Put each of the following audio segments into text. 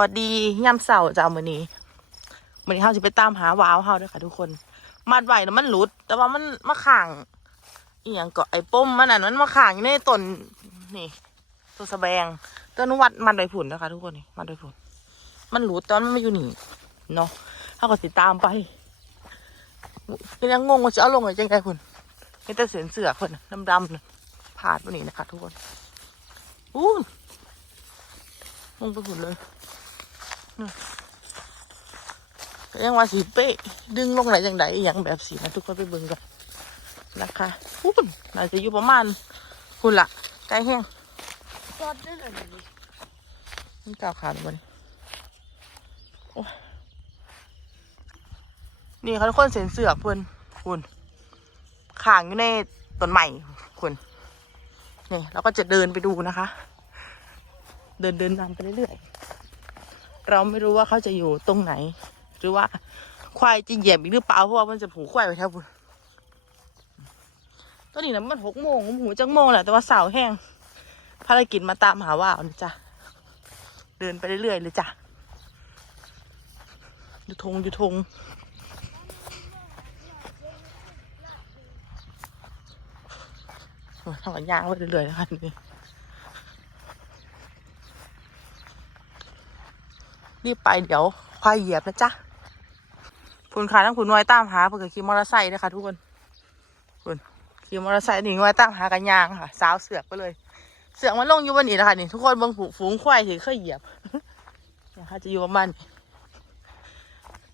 วัสดีย่ำเสาร์จ้ามือนี้มือนี้เฮาสิไปตามหาวาวเฮาด้อค่ะทุกคน มัดไหว้แล้วมันหลุด แต่ว่ามันมาขังอีหยังก็ไอ้ป้มมันนั่นมันมาขังอยู่ในต้นนี่ตัวสะแบงต้นวัดมันใบผุนนะคะทุกคนนี่มันใบผุนมันหลุดตอนมันมาอยู่นี่เนาะเฮาก็สิตามไปก็ยังงงว่าจะเอาลงไว้จังไงพุ่นนี่แต่เสือเสือเพิ่นดำๆน่าดวันนี้นะคะทุกคนอู้ลงไปผุ่นเลย ยังว่าสีเป๊ะดึงลงไหนจังไดอย่างแบบสีนะทุกคนไปเบิ่งกันนะคะพูนน่าจะอยู่ประมาณคุณละใกล้แห้งจอดได้เลยนี่มันก้าวขาดบนโอ้ยนี่เขาทุกคนเสียนเสือกเพื่อนคุณขางอยู่ในต้นใหม่คุณนี่เราก็จะเดินไปดูนะคะ เดินเดินนำไปเรื่อยๆ เราไม่รู้ว่าเขาจะอยู่ตรงไหน หรือว่าควายจะเหยียบอีกหรือเปล่าเพราะว่ามันจะผูกควายไว้แถวบุญตอนนี้นะมันหกโมงหมูจังโมงแหละแต่ว่าเสาแห้งภารกิจมาตามหาว่าวนะจ๊ะเดินไปเรื่อยๆเลยจ้ะอยู่ทงอยู่ทงทำกันยางไปเรื่อยๆนะคะนี่ รีบไปเดี๋ยวควายเหยียบนะจ๊ะคุณขาทั้งคุณน้อยตามหาเพื่อขี่มอเตอร์ไซค์นะคะทุกคนคุณขี่มอเตอร์ไซค์นี่น้อยตามหากันยางค่ะ สาวเสือกไปเลย เสือกมันลงอยู่บนนี้นะคะนี่ทุกคนบิ่งฝูงฝูงควายที่เคยเหยียบนะคะจะอยู่ประมาณนี้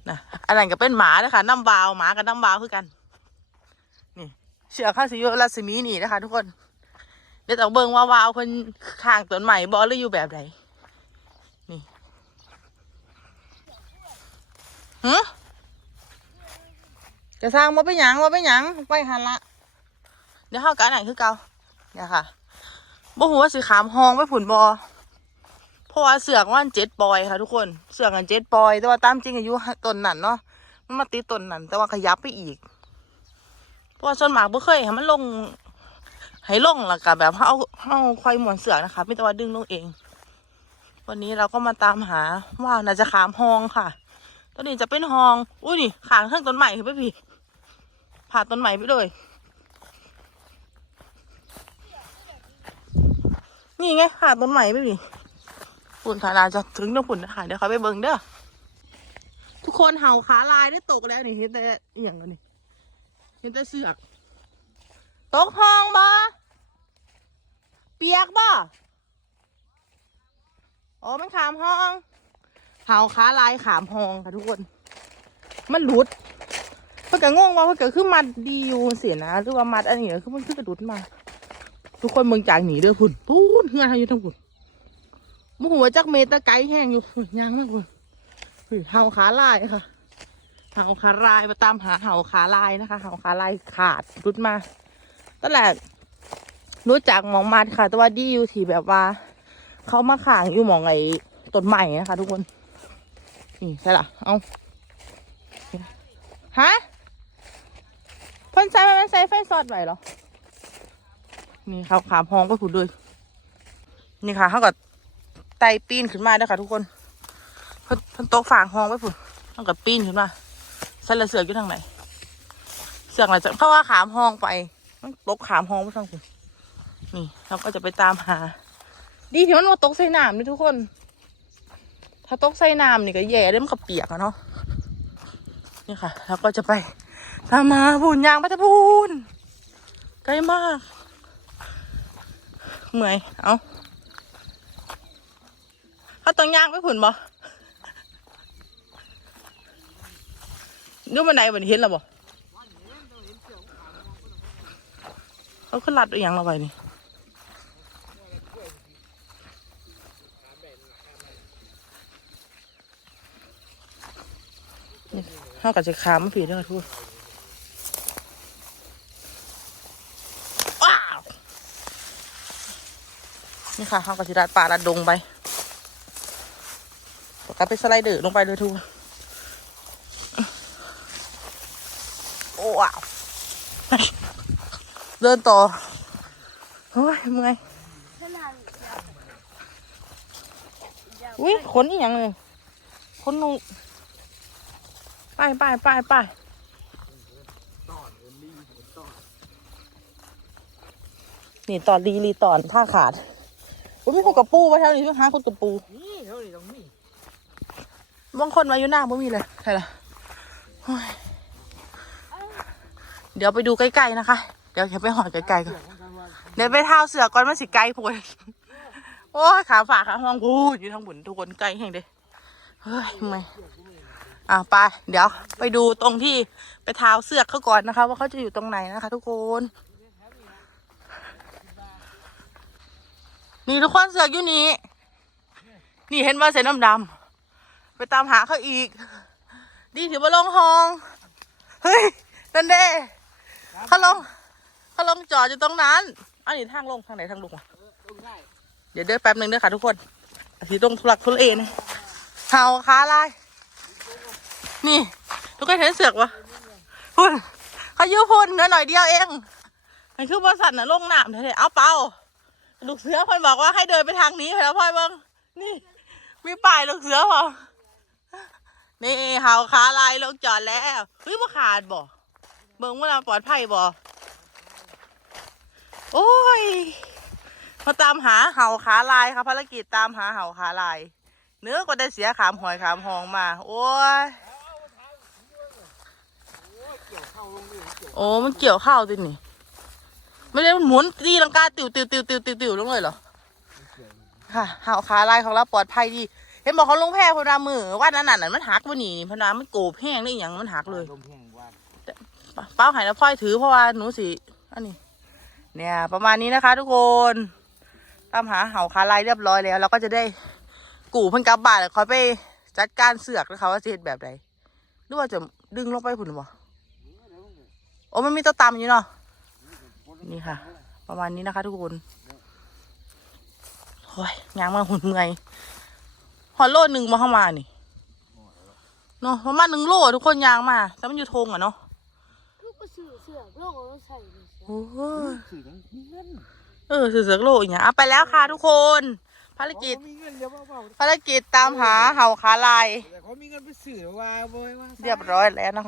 นะอันนั้นก็เป็นหมานะคะน้ำวาวหมากับน้ำวาวคือกัน นี่ เชือกข้างสิอยู่รัศมีนี่นะคะ ทุกคนเดี๋ยวต้องเบิ่งว่าวาวคนข้างต้นใหม่บอหรืออยู่แบบไหน ฮะจะสร้างมาเป็นหยังมาเป็นหยังไปหันละ เดี๋ยวเข้ากันไหนคือเก่าเนี่ยค่ะบ่หัวาสีขามห้องไปผุนบอเพราะว่าเสือกมันเจ็ดปอยค่ะทุกคนเสือกกันเจ็ดปอย แต่ว่าตามจริงอายุต้นนั่นเนาะมันมาตีต้นนั่นแต่ว่าขยับไปอีก เพราะว่าส่วนมากบ่เคยให้มันลงให้ลงล้วก็แบบเอาเอาควายหมวนเสือกนะคะไม่แต่ว่าดึงลงเอง วันนี้เราก็มาตามหาว่าน่าจะขามห้องค่ะ ต้นนี้จะเป็นห้อง อุ้ยนี่ขางข้างต้นใหม่คือไปพี่ผ่าต้นใหม่ไปเลย นี่ไงผ่าต้นใหม่ไปพี่ฝุ่นขาลาจะถึงเนื้อฝุ่นนะคะเดี๋ยวเขาไปเบิ่งเด้อ ทุกคนเห่าขาลายได้ตกแล้วนี่เห็นแต่อย่างนนี่เห็นแต่เสือกตกห้องบ่เปียกบ่อ๋อมันขามห้อง เห่าขาลายขามหองค่ะทุกคน มันหลุดเพื่อกงงว่าเพื่อนก็คือมัดดีอยู่เสียนะหรือว่ามัดอันนี้เหรอคือมันคือกระดุดมา ทุกคนเมืองจากหนีเด้อพุ่นพูนเฮือนทางอยู่ทั้งพุ่นมหัวจักเมตรไกแห้งอยู่ยางมากพุ่พุ่นเห่าขาลายค่ะเห่าขาลายมาตามหาเห่าขาลายนะคะเห่าขาลายขาดรุดมาตั้งแต่รู้จักหมองมัดค่ะ แต่ว่าดีอยู่ที่แบบว่า เขามาขางอยู่หมองไอ้ต้นใหม่นะคะทุกคน นี่ใช่ละเอาฮะพ่นใส่มันใส่ไฟสอดไว้หรอ นี่เขาขามหองไปผุดเลย นี่ค่ะเขาก็ไตปีนขึ้นมาด้อค่ะ ทุกคนเพิ่นเพิ่นโต๊ะฝางห้องไปผุดเขาก็ปีนขึ้นมาใส่ละเสือกอยู่ทางไหนเสือกอะไรจะเพราว่าขามห้องไปมันตกขามห้องไปทางผุดนี่เราก็จะไปตามหา ดีที่มันมาตกใส่น้ำนี่ทุกคน ถ้าตกใส่น้ำนี่ก็แย่เด้มันก็เปียกอะเนาะนี่ค่ะ แล้วก็จะไปตามมาพูนยางพัทพูนใกล้มากเมื่อยเอาเขาต้องยางไปผุนบ่ดูบันไดบันเห็นแล้วบ่เขาขึ้นลัดอีหยังเราไปนี่ เขากับจะขามผีด้วยทุกว้าวนี่ค่ะเขากับจะดัดป่าดัดดงไปปกติไปสไลเดอร์ลงไปเลยทุกว้าวเดินต่อเฮ้ยเมื่อยอุ้ยขนอีหยังเลยขนนูไป ไปไปไปนี่ตอนรีรีตอนท่าขาดอุ้ยมีคนกับปูไว้แถวนี้ด้วยหาคนกับปูนี่เท่านี้ตรงนี้บางคนมาอยู่หน้าไม่มีเลยใช่ละเดี๋ยวไปดูใกล้ๆนะคะ เดี๋ยวจะไปหอดไกลๆก่อนเดี๋ยวไปเท้าเสือก่อนมาสิไกลพวดโอ้ยขาฝากขาห้องพูดอยู่ทางบนทุกคนไกลแห่งเด้เฮ้ยทำไม อะไป เดี๋ยว ไปดูตรงที่ไปเท้าเสือกเขาก่อนนะคะ ว่าเขาจะอยู่ตรงไหนนะคะ ทุกคน นี่ทุกคนเสือกอยู่นี่นี่เห็นว่าเส้นดำๆไปตามหาเขาอีก ดีถือว่าลงห้อง เฮ้ย นั่นเด้เขาลงเขาลงจอดอยู่ตรงนั้น อันนี้ทางลงทางไหนทางลงวะเดี๋ยวเดินแป๊บหนึ่งเด้อค่ะทุกคนอาทิตย์ตรงทุลักทุเลนะเห่าขาลาย นี่ ทุกคนเห็นเสือกวะพุ่นเขายื้อพุ่นเนื้อหน่อยเดียวเองมันคือบริษัทน่ะลงหน้ำเถอะเอาเปล่าลูกเสือพ่นบอกว่าให้เดินไปทางนี้ไปแล้วพ่อยเบิ้งนี่มีป้ายลูกเสือพอนี่เห่าขาลายลงจอดแล้วเฮ้ยว่าขาดบ่เบิ้งว่าเราปลอดภัยบ่โอ้ยมาตามหาเห่าขาลายครับภารกิจตามหาเห่าขาลาย เนื้อก็ได้เสียขามหอยขามหองมา โอ้ย เกี่ยวเข้าลงนี่เกี่ยว โอ้ มันเกี่ยวข้าวจริงนี่ ไม่ได้มันหมุนตีลังกาติวติวติวติวติวติวลงเลยเหรอ ค่ะเห่าขาลายของเราปลอดภัยดี เห็นบอกเขาลงแพร่พนามือว่านั่นน่ะมันหักวันนี้พนามันโกบแห้งได้อหย่างมันหักเลยลมแห้งว่าเป้าหายแล้วพ่อยถือเพราะว่าหนูสิอันนี้ เนี่ย ประมาณนี้นะคะ ทุกคนตามหาเห่าคาลายเรียบร้อยแล้วเราก็จะได้กู่เพิ่นกลับบ้านแล้วคอยไปจัดการเสือกนะคะว่าจะเฮ็ดแบบใดหรือว่าจะดึงลงไปผุนบ่ โอ้มันมีตัวตามอยู่เนาะนี่ค่ะ ประมาณนี้นะคะทุกคนโอ้ยยางมาหุ่นเมื่อยหอโลหนึ่งมาเข้ามานี่เนาะประมาณหนึ่งโลทุกคนยางมา แต่มันอยู่ทงอะเนาะลูกก็ซื้อเสื้อโลกเอาใส่เลยเสื้อโอ้ยสื่อยังมีเงินเออเสือเสือกโลอีกอย่างอะไปแล้วค่ะทุกคนภารกิจมีเงินเดี๋ยวว่าภารกิจตามหาเห่าขาลายแต่เขามีเงินไปสื่อว่าบ่อยว่าเรียบร้อยแล้วนะคะ